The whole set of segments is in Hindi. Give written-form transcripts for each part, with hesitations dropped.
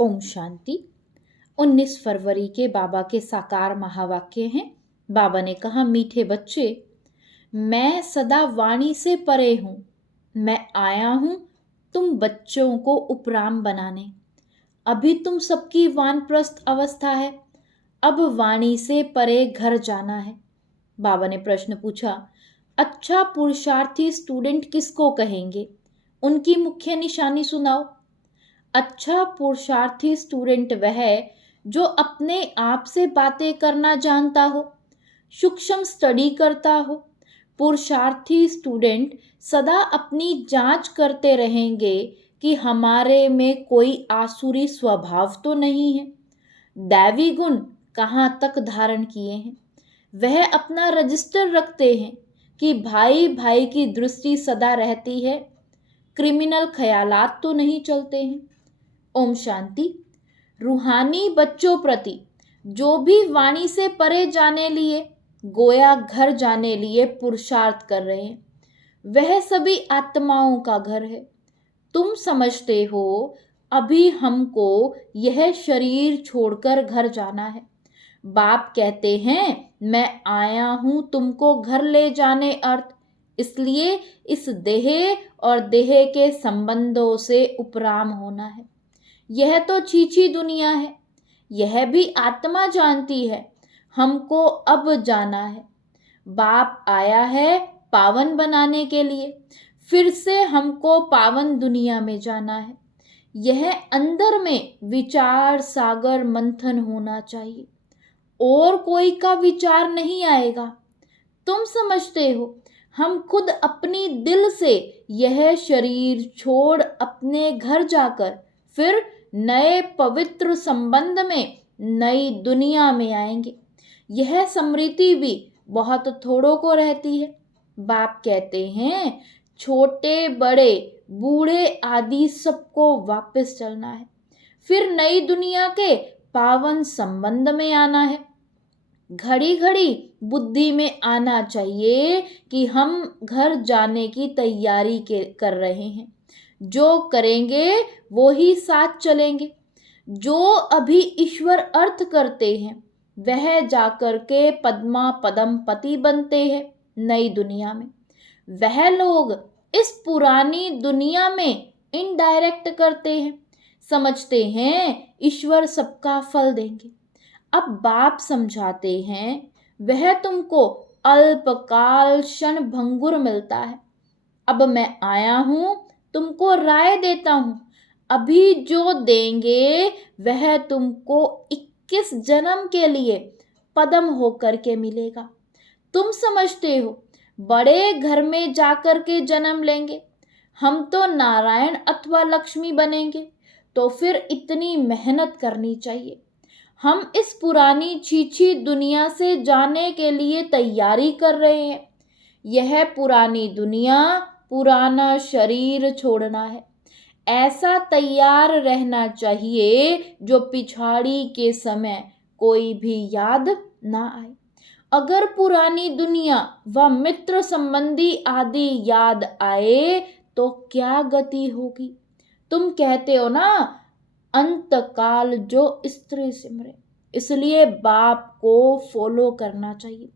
ओम शांति। 19 फरवरी के बाबा के साकार महावाक्य हैं। बाबा ने कहा, मीठे बच्चे, मैं सदा वाणी से परे हूँ। मैं आया हूँ तुम बच्चों को उपराम बनाने। अभी तुम सबकी वानप्रस्थ अवस्था है, अब वाणी से परे घर जाना है। बाबा ने प्रश्न पूछा, अच्छा पुरुषार्थी स्टूडेंट किसको कहेंगे? उनकी मुख्य निशानी सुनाओ। अच्छा पुरुषार्थी स्टूडेंट वह है जो अपने आप से बातें करना जानता हो, सूक्ष्म स्टडी करता हो। पुरुषार्थी स्टूडेंट सदा अपनी जांच करते रहेंगे कि हमारे में कोई आसुरी स्वभाव तो नहीं है, दैवी गुण कहाँ तक धारण किए हैं। वह अपना रजिस्टर रखते हैं कि भाई भाई की दृष्टि सदा रहती है, क्रिमिनल ख्यालात तो नहीं चलते हैं। ओम शांति। रूहानी बच्चों प्रति जो भी वाणी से परे जाने लिए, गोया घर जाने लिए पुरुषार्थ कर रहे हैं, वह सभी आत्माओं का घर है। तुम समझते हो अभी हमको यह शरीर छोड़कर घर जाना है। बाप कहते हैं, मैं आया हूं तुमको घर ले जाने अर्थ, इसलिए इस देह और देह के संबंधों से उपराम होना है। यह तो छीछी दुनिया है, यह भी आत्मा जानती है हमको अब जाना है। बाप आया है पावन बनाने के लिए, फिर से हमको पावन दुनिया में जाना है। यह अंदर में विचार सागर मंथन होना चाहिए, और कोई का विचार नहीं आएगा। तुम समझते हो हम खुद अपनी दिल से यह शरीर छोड़ अपने घर जाकर फिर नए पवित्र संबंध में नई दुनिया में आएंगे। यह स्मृति भी बहुत थोड़ों को रहती है। बाप कहते हैं, छोटे बड़े बूढ़े आदि सबको वापस चलना है, फिर नई दुनिया के पावन संबंध में आना है। घड़ी घड़ी बुद्धि में आना चाहिए कि हम घर जाने की तैयारी कर रहे हैं। जो करेंगे वो ही साथ चलेंगे। जो अभी ईश्वर अर्थ करते हैं वह जाकर के पद्मा पदम पति बनते हैं नई दुनिया में। वह लोग इस पुरानी दुनिया में इनडायरेक्ट करते हैं, समझते हैं ईश्वर सबका फल देंगे। अब बाप समझाते हैं, वह तुमको अल्पकाल क्षण भंगुर मिलता है। अब मैं आया हूं तुमको राय देता हूं, अभी जो देंगे वह तुमको 21 जन्म के लिए पदम होकर के मिलेगा। तुम समझते हो बड़े घर में जाकर के जन्म लेंगे, हम तो नारायण अथवा लक्ष्मी बनेंगे, तो फिर इतनी मेहनत करनी चाहिए। हम इस पुरानी छीछी दुनिया से जाने के लिए तैयारी कर रहे हैं। यह पुरानी दुनिया, पुराना शरीर छोड़ना है। ऐसा तैयार रहना चाहिए जो पिछाड़ी के समय कोई भी याद ना आए। अगर पुरानी दुनिया व मित्र संबंधी आदि याद आए तो क्या गति होगी? तुम कहते हो ना, अंतकाल जो स्त्री सिमरे, इसलिए बाप को फॉलो करना चाहिए।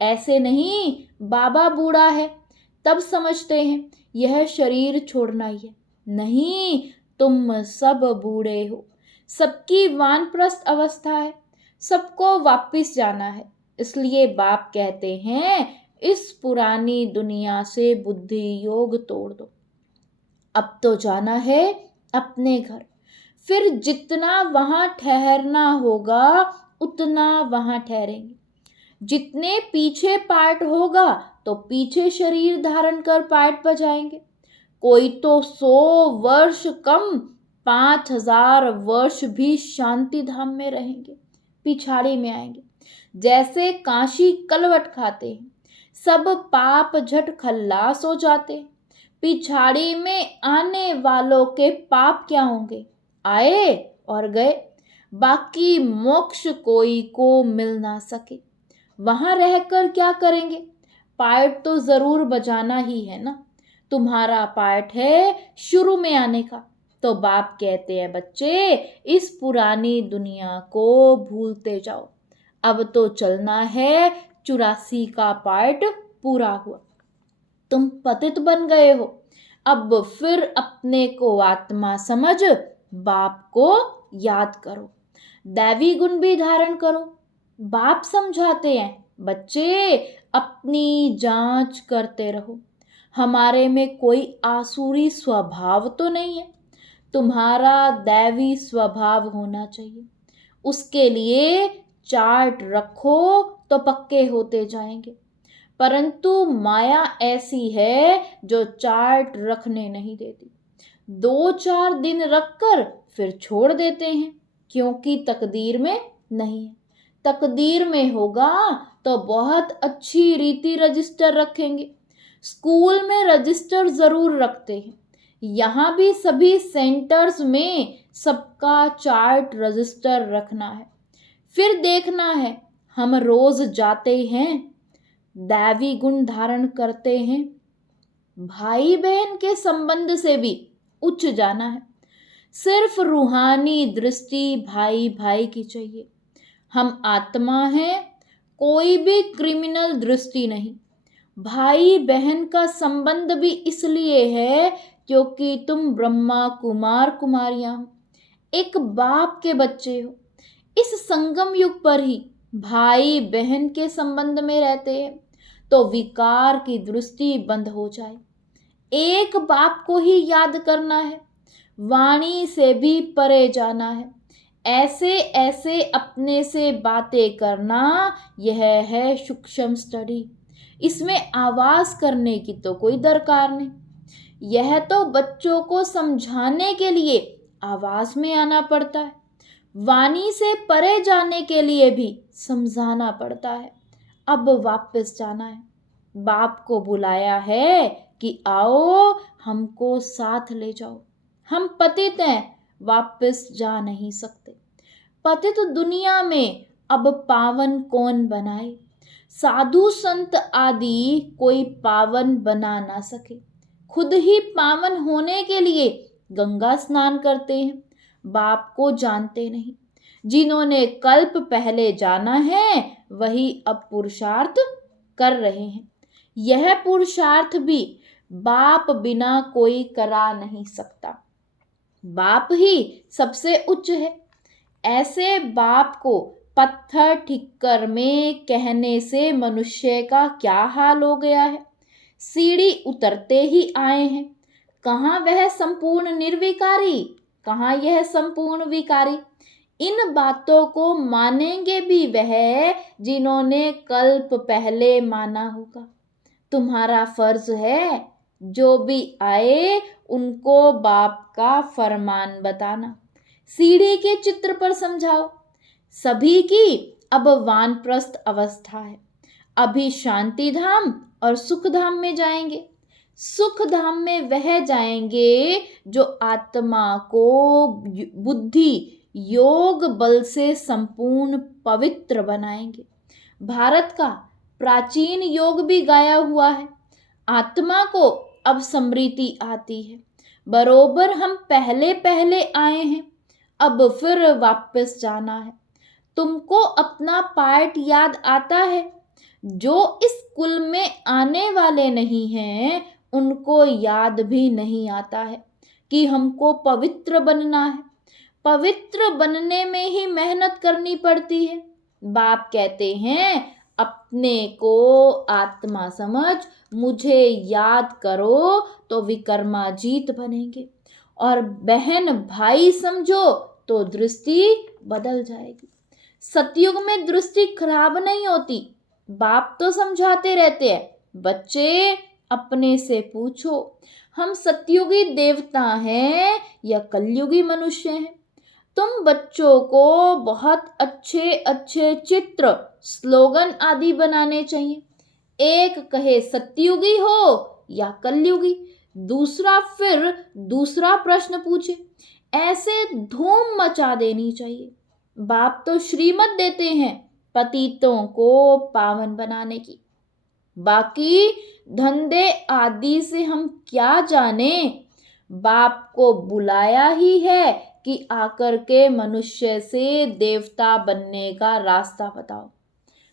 ऐसे नहीं बाबा बूढ़ा है तब समझते हैं यह शरीर छोड़ना ही है। नहीं, तुम सब बूढ़े हो, सबकी वानप्रस्थ अवस्था है, सबको वापिस जाना है। इसलिए बाप कहते हैं, इस पुरानी दुनिया से बुद्धि योग तोड़ दो। अब तो जाना है अपने घर, फिर जितना वहां ठहरना होगा उतना वहां ठहरेंगे। जितने पीछे पार्ट होगा तो पीछे शरीर धारण कर पार्ट बजाएंगे। कोई तो 100 वर्ष कम 5000 वर्ष भी शांति धाम में रहेंगे, पिछाड़ी में आएंगे। जैसे काशी कलवट खाते हैं, सब पाप झट खल्लास हो जाते हैं। पिछाड़ी में आने वालों के पाप क्या होंगे? आए और गए, बाकी मोक्ष कोई को मिल ना सके। वहां रहकर क्या करेंगे? पार्ट तो जरूर बजाना ही है ना। तुम्हारा पार्ट है शुरू में आने का, तो बाप कहते हैं, बच्चे इस पुरानी दुनिया को भूलते जाओ, अब तो चलना है, 84 का पार्ट पूरा हुआ, तुम पतित बन गए हो, अब फिर अपने को आत्मा समझ बाप को याद करो, दैवी गुण भी धारण करो। बाप समझाते हैं, बच्चे अपनी जांच करते रहो, हमारे में कोई आसुरी स्वभाव तो नहीं है, तुम्हारा दैवी स्वभाव होना चाहिए, उसके लिए चार्ट रखो तो पक्के होते जाएंगे। परंतु माया ऐसी है जो चार्ट रखने नहीं देती, 2-4 दिन रखकर फिर छोड़ देते हैं, क्योंकि तकदीर में नहीं है। तकदीर में होगा तो बहुत अच्छी रीति रजिस्टर रखेंगे, स्कूल में रजिस्टर जरूर रखते हैं, यहाँ भी सभी सेंटर्स में सबका चार्ट रजिस्टर रखना है। फिर देखना है, हम रोज जाते हैं, दैवी गुण धारण करते हैं, भाई बहन के संबंध से भी उच्च जाना है, सिर्फ रूहानी दृष्टि भाई भाई की चाहिए, हम आत्मा हैं, कोई भी क्रिमिनल दृष्टि नहीं। भाई बहन का संबंध भी इसलिए है क्योंकि तुम ब्रह्मा कुमार कुमारियां हो, एक बाप के बच्चे हो। इस संगम युग पर ही भाई बहन के संबंध में रहते हैं तो विकार की दृष्टि बंद हो जाए। एक बाप को ही याद करना है, वाणी से भी परे जाना है, ऐसे ऐसे अपने से बातें करना, यह है सूक्ष्म स्टडी। इसमें आवाज करने की तो कोई दरकार नहीं, यह तो बच्चों को समझाने के लिए आवाज में आना पड़ता है, वाणी से परे जाने के लिए भी समझाना पड़ता है। अब वापस जाना है, बाप को बुलाया है कि आओ हमको साथ ले जाओ, हम पतित हैं, वापस जा नहीं सकते। पतित दुनिया में अब पावन कौन बनाए, साधु संत आदि कोई पावन बना ना सके, खुद ही पावन होने के लिए गंगा स्नान करते हैं, बाप को जानते नहीं। जिन्होंने कल्प पहले जाना है वही अब पुरुषार्थ कर रहे हैं, यह पुरुषार्थ भी बाप बिना कोई करा नहीं सकता, बाप ही सबसे उच्च है। ऐसे बाप को पत्थर ठिक्कर में कहने से मनुष्य का क्या हाल हो गया है, सीढ़ी उतरते ही आए हैं, कहाँ वह संपूर्ण निर्विकारी, कहाँ यह संपूर्ण विकारी। इन बातों को मानेंगे भी वह जिन्होंने कल्प पहले माना होगा। तुम्हारा फर्ज है जो भी आए उनको बाप का फरमान बताना, सीढ़ी के चित्र पर समझाओ। सभी की अब वानप्रस्थ अवस्था है, अभी शांति धाम और सुख धाम में जाएंगे। सुख धाम में वह जाएंगे जो आत्मा को बुद्धि योग बल से संपूर्ण पवित्र बनाएंगे। भारत का प्राचीन योग भी गाया हुआ है, आत्मा को अब समृद्धि आती है, बरोबर हम पहले पहले आए हैं, अब फिर वापस जाना है। तुमको अपना पार्ट याद आता है, जो इस कुल में आने वाले नहीं हैं उनको याद भी नहीं आता है कि हमको पवित्र बनना है। पवित्र बनने में ही मेहनत करनी पड़ती है। बाप कहते हैं, अपने को आत्मा समझ, मुझे याद करो तो विक्रमाजीत बनेंगे, और बहन भाई समझो तो दृष्टि बदल जाएगी। सतयुग में दृष्टि खराब नहीं होती, बाप तो समझाते रहते हैं, बच्चे अपने से पूछो, हम सतयुगी देवता हैं या कलयुगी मनुष्य हैं। तुम बच्चों को बहुत अच्छे अच्छे चित्र, स्लोगन आदि बनाने चाहिए। एक कहे सतयुगी हो या कलयुगी, दूसरा फिर दूसरा प्रश्न पूछे, ऐसे धूम मचा देनी चाहिए। बाप तो श्रीमत देते हैं पतितों को पावन बनाने की, बाकी धंधे आदि से हम क्या जाने। बाप को बुलाया ही है कि आकर के मनुष्य से देवता बनने का रास्ता बताओ।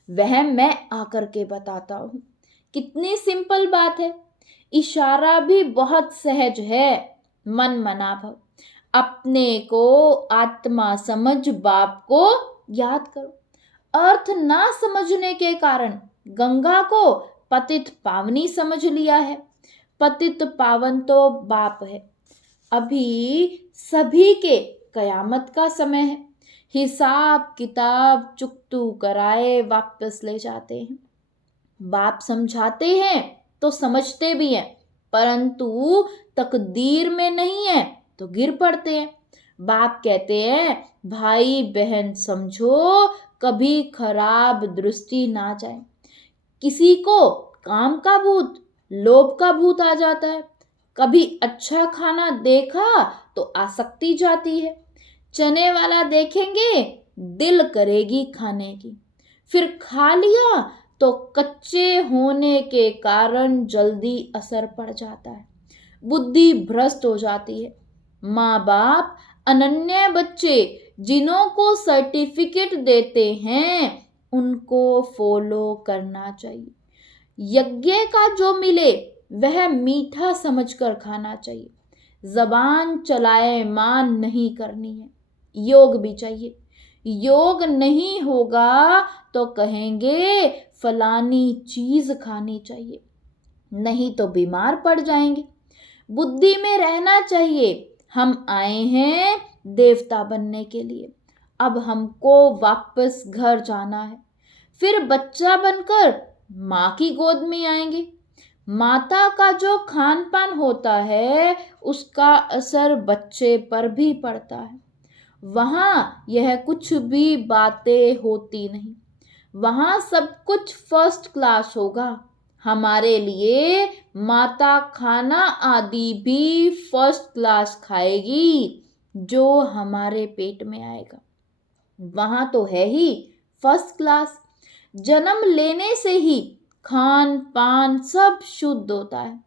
वह मैं आकर के बताता हूं। कितनी सिंपल बात है। इशारा भी बहुत सहज है। मन मना भव। अपने को आत्मा समझ बाप को याद करो। अर्थ ना समझने के कारण गंगा को पतित पावनी समझ लिया है। पतित पावन तो बाप है। अभी सभी के कयामत का समय है। हिसाब किताब चुकतू कराए वापस ले जाते हैं। बाप समझाते हैं तो समझते भी हैं, परंतु तकदीर में नहीं है तो गिर पड़ते हैं। बाप कहते हैं भाई बहन समझो, कभी खराब दृष्टि ना जाए। किसी को काम का भूत, लोभ का भूत आ जाता है। कभी अच्छा खाना देखा तो आसक्ति जाती है। चने वाला देखेंगे दिल करेगी खाने की, फिर खा लिया तो कच्चे होने के कारण जल्दी असर पड़ जाता है, बुद्धि भ्रष्ट हो जाती है। माँ बाप अनन्य बच्चे जिन्हों को सर्टिफिकेट देते हैं उनको फॉलो करना चाहिए। यज्ञ का जो मिले वह मीठा समझकर खाना चाहिए। जबान चलाए मान नहीं करनी है। योग भी चाहिए। योग नहीं होगा तो कहेंगे फलानी चीज खानी चाहिए, नहीं तो बीमार पड़ जाएंगे। बुद्धि में रहना चाहिए हम आए हैं देवता बनने के लिए, अब हमको वापस घर जाना है। फिर बच्चा बनकर माँ की गोद में आएंगे। माता का जो खान पान होता है उसका असर बच्चे पर भी पड़ता है। वहां यह कुछ भी बातें होती नहीं। वहां सब कुछ फर्स्ट क्लास होगा। हमारे लिए माता खाना आदि भी फर्स्ट क्लास खाएगी जो हमारे पेट में आएगा। वहां तो है ही फर्स्ट क्लास। जन्म लेने से ही खान पान सब शुद्ध होता है,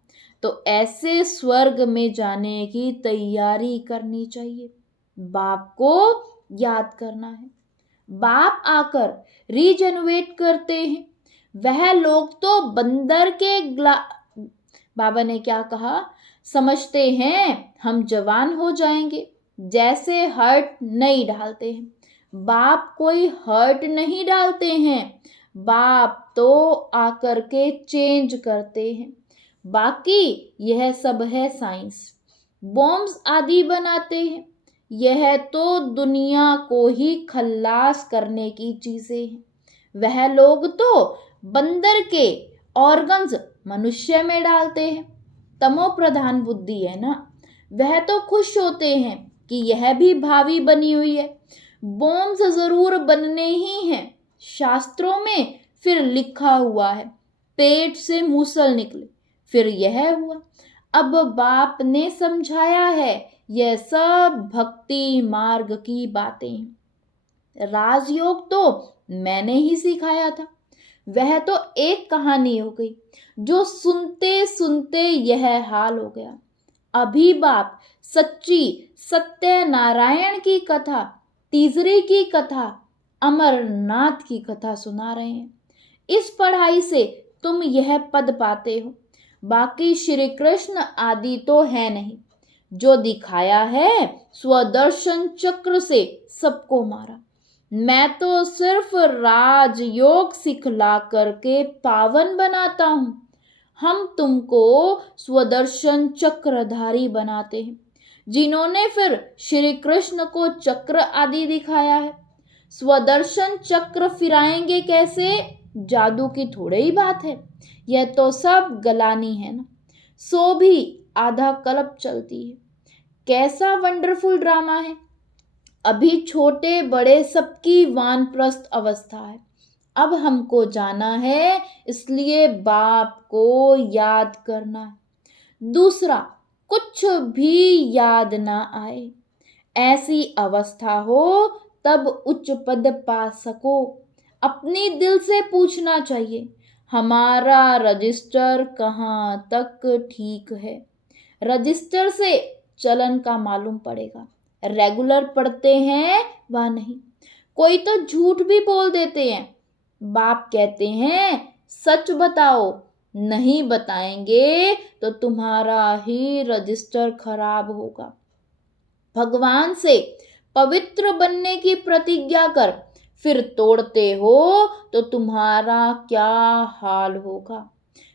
तो ऐसे स्वर्ग में जाने की तैयारी करनी चाहिए। बाप को याद करना है। बाप आकर रीजनरेट करते हैं। वह लोग तो बंदर के बाबा ने क्या कहा, समझते हैं हम जवान हो जाएंगे, जैसे हर्ट नहीं डालते हैं। बाप कोई हर्ट नहीं डालते हैं, बाप तो आकर के चेंज करते हैं। बाकी यह सब है साइंस। बॉम्ब्स आदि बनाते हैं, यह तो दुनिया को ही खल्लास करने की चीजें हैं। वह लोग तो बंदर के ऑर्गन्स मनुष्य में डालते हैं। तमो प्रधान बुद्धि है ना, वह तो खुश होते हैं कि यह भी भावी बनी हुई है। बॉम्ब्स जरूर बनने ही हैं। शास्त्रों में फिर लिखा हुआ है पेट से मूसल निकले, फिर यह हुआ। अब बाप ने समझाया है, यह सब भक्ति मार्ग की बातें हैं। राजयोग तो मैंने ही सिखाया था। वह तो एक कहानी हो गई जो सुनते सुनते यह हाल हो गया। अभी बाप सच्ची सत्यनारायण की कथा, तीसरी की कथा, अमरनाथ की कथा सुना रहे हैं। इस पढ़ाई से तुम यह पद पाते हो। बाकी श्री कृष्ण आदि तो है नहीं। जो दिखाया है स्वदर्शन चक्र से सबको मारा। मैं तो सिर्फ राजयोग सिखला करके पावन बनाता हूं। हम तुमको स्वदर्शन चक्रधारी बनाते हैं। जिन्होंने फिर श्री कृष्ण को चक्र आदि दिखाया है। स्वदर्शन चक्र फिराएंगे कैसे, जादू की थोड़ी ही बात है। यह तो सब गलानी है ना, सो भी आधा कल्प चलती है। कैसा वंडरफुल ड्रामा है। अभी छोटे बड़े सबकी वानप्रस्थ अवस्था है। अब हमको जाना है, इसलिए बाप को याद करना है। दूसरा कुछ भी याद ना आए, ऐसी अवस्था हो तब उच्च पद पा सको। अपनी दिल से पूछना चाहिए, हमारा रजिस्टर कहाँ तक ठीक है। रजिस्टर से चलन का मालूम पड़ेगा। रेगुलर पढ़ते हैं व नहीं। कोई तो झूठ भी बोल देते हैं। बाप कहते हैं सच बताओ, नहीं बताएंगे तो तुम्हारा ही रजिस्टर खराब होगा। भगवान से पवित्र बनने की प्रतिज्ञा कर, फिर तोड़ते हो तो तुम्हारा क्या हाल होगा।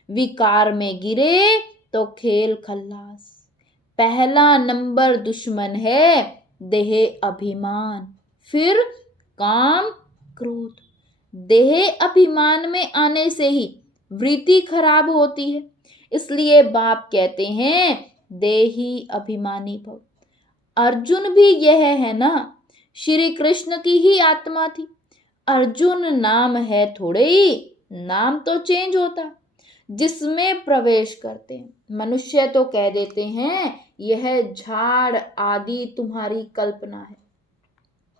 विकार में गिरे तो खेल खल्लास। पहला नंबर दुश्मन है देह अभिमान, फिर काम क्रोध। देह अभिमान में आने से ही वृत्ति खराब होती है। इसलिए बाप कहते हैं देही अभिमानी भव। अर्जुन भी यह है ना, श्री कृष्ण की ही आत्मा थी। अर्जुन नाम है थोड़े ही, नाम तो चेंज होता है जिसमें प्रवेश करते हैं। मनुष्य तो कह देते हैं यह झाड़ आदि तुम्हारी कल्पना है।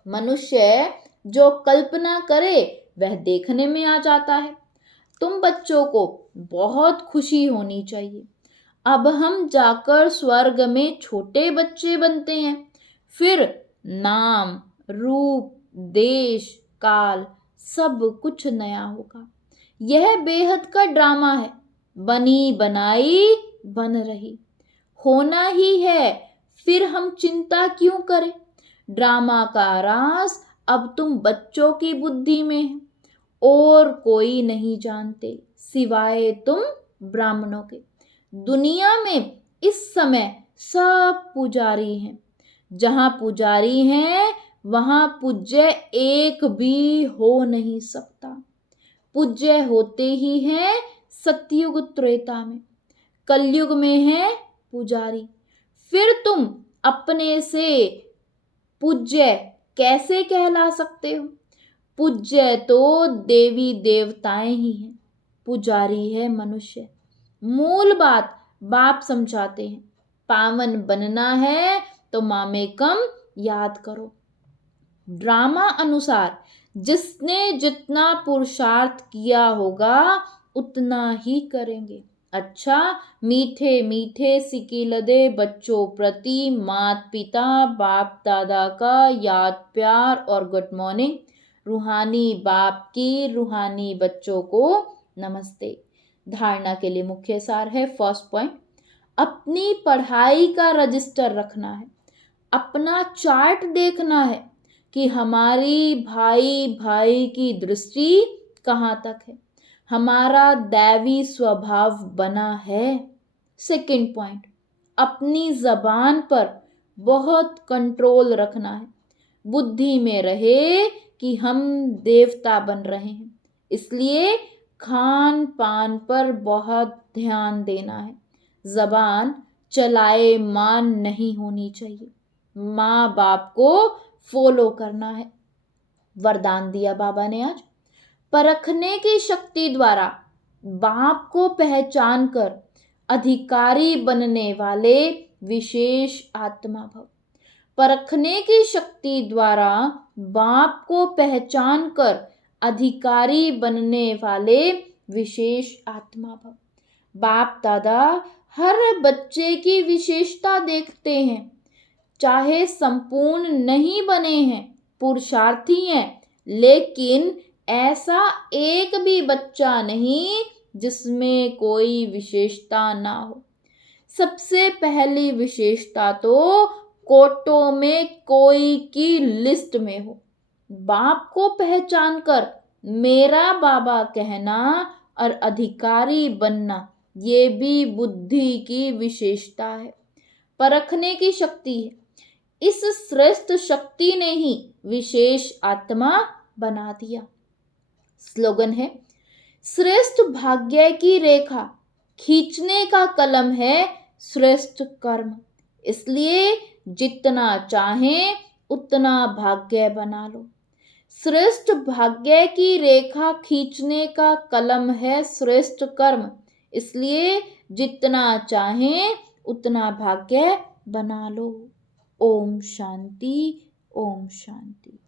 मनुष्य जो कल्पना करे वह देखने में आ जाता है। तुम बच्चों को बहुत खुशी होनी चाहिए। अब हम जाकर स्वर्ग में छोटे बच्चे बनते हैं। फिर नाम, रूप, देश, काल सब कुछ नया होगा। यह बेहद का ड्रामा है। बनी बनाई बन रही, होना ही है। फिर हम चिंता क्यों करें। ड्रामा का राज अब तुम बच्चों की बुद्धि में है, और कोई नहीं जानते सिवाय तुम ब्राह्मणों के। दुनिया में इस समय सब पुजारी हैं। जहां पुजारी हैं वहां पूज्य एक भी हो नहीं सकता। पूज्य होते ही हैं सतयुग त्रेता में, कलयुग में है पुजारी। फिर तुम अपने से पूज्य कैसे कहला सकते हो। पूज्य तो देवी देवताएं ही हैं, पुजारी है मनुष्य। मूल बात बाप समझाते हैं। पावन बनना है तो मामेकम याद करो। ड्रामा अनुसार जिसने जितना पुरुषार्थ किया होगा उतना ही करेंगे। अच्छा, मीठे मीठे सिकिलदे बच्चों प्रति माता पिता बाप दादा का याद प्यार और गुड मॉर्निंग। रूहानी बाप की रूहानी बच्चों को नमस्ते। धारणा के लिए मुख्य सार है। फर्स्ट पॉइंट, अपनी पढ़ाई का रजिस्टर रखना है। अपना चार्ट देखना है कि हमारी भाई भाई की दृष्टि कहाँ तक है, हमारा दैवी स्वभाव बना है। सेकंड पॉइंट, अपनी जबान पर बहुत कंट्रोल रखना है। बुद्धि में रहे कि हम देवता बन रहे हैं, इसलिए खान पान पर बहुत ध्यान देना है। जबान चलाए मान नहीं होनी चाहिए। माँ बाप को फॉलो करना है। वरदान दिया बाबा ने आज, परखने की शक्ति द्वारा बाप को पहचान कर अधिकारी बनने वाले विशेष आत्मा भव। परखने की शक्ति द्वारा बाप को पहचान कर अधिकारी बनने वाले विशेष आत्मा भव। बाप दादा हर बच्चे की विशेषता देखते हैं। चाहे संपूर्ण नहीं बने हैं, पुरुषार्थी हैं, लेकिन ऐसा एक भी बच्चा नहीं जिसमें कोई विशेषता ना हो। सबसे पहली विशेषता तो कोटों में कोई की लिस्ट में हो। बाप को पहचान कर मेरा बाबा कहना और अधिकारी बनना, ये भी बुद्धि की विशेषता है, परखने की शक्ति है। इस श्रेष्ठ शक्ति ने ही विशेष आत्मा बना दिया। स्लोगन है, श्रेष्ठ भाग्य की रेखा खींचने का कलम है श्रेष्ठ कर्म। इसलिए जितना चाहें उतना भाग्य बना लो। श्रेष्ठ भाग्य की रेखा खींचने का कलम है श्रेष्ठ कर्म। इसलिए जितना चाहें उतना भाग्य बना लो। ओम शांति, ओम शांति।